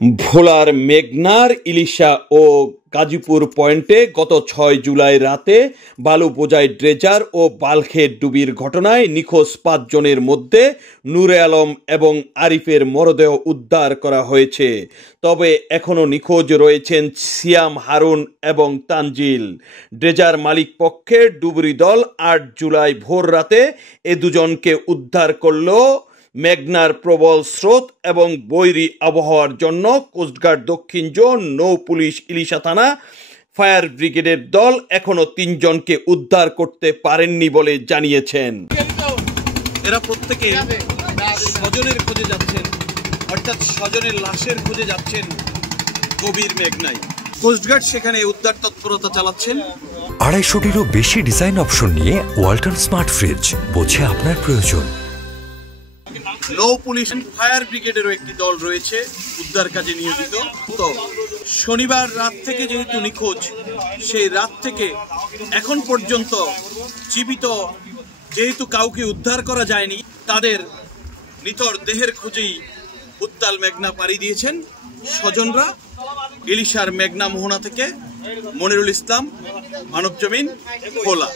ভোলার মেঘনার ইলিশা ও গাজীপুর পয়েন্টে গত ৬ জুলাই রাতে বালু বোঝাই ড্রেজার ও বাল্কহেড ডুবির ঘটনায় নিখোঁজ ৫ জনের মধ্যে নূরে আলম এবং আরিফের মরদেহ উদ্ধার করা হয়েছে। তবে এখনও নিখোঁজ রয়েছেন সিয়াম, হারুন এবং তানজিল। ড্রেজার মালিক পক্ষের ডুবুরি দল ৮ জুলাই ভোর রাতে এ দুজনকে উদ্ধার করলেও মেঘনার প্রবল স্রোত এবং বৈরী আবহাওয়ার জন্য কোস্টগার্ড দক্ষিণ জোন, নৌ পুলিশ, ইলিশা থানা, ফায়ার ব্রিগেডের দল এখনো ৩ জনকে উদ্ধার করতে পারেননি বলে জানিয়েছেন। এরা প্রত্যেকে স্বজনের খোঁজে যাচ্ছেন, অর্থাৎ স্বজনের লাশের খোঁজে যাচ্ছেন গভীর মেঘনায়। কোস্টগার্ড সেখানে উদ্ধার তৎপরতা চালাচ্ছেন। ২৫০টিরও বেশি ডিজাইন অপশন নিয়ে ওয়ালটন স্মার্ট ফ্রিজ, বোঝে আপনার প্রয়োজন। নৌ পুলিশ, ফায়ার ব্রিগেডেরও একটি দল রয়েছে উদ্ধার কাজে নিয়োজিত। তো শনিবার রাত থেকে যেহেতু নিখোঁজ, সেই রাত থেকে এখন পর্যন্ত জীবিত যেহেতু কাউকে উদ্ধার করা যায়নি, তাদের নিথর দেহের খোঁজেই উত্তাল মেঘনা পাড়ি দিয়েছেন স্বজনরা। ইলিশার মেঘনা মোহনা থেকে মনিরুল ইসলাম, মানবজমিন, ভোলা।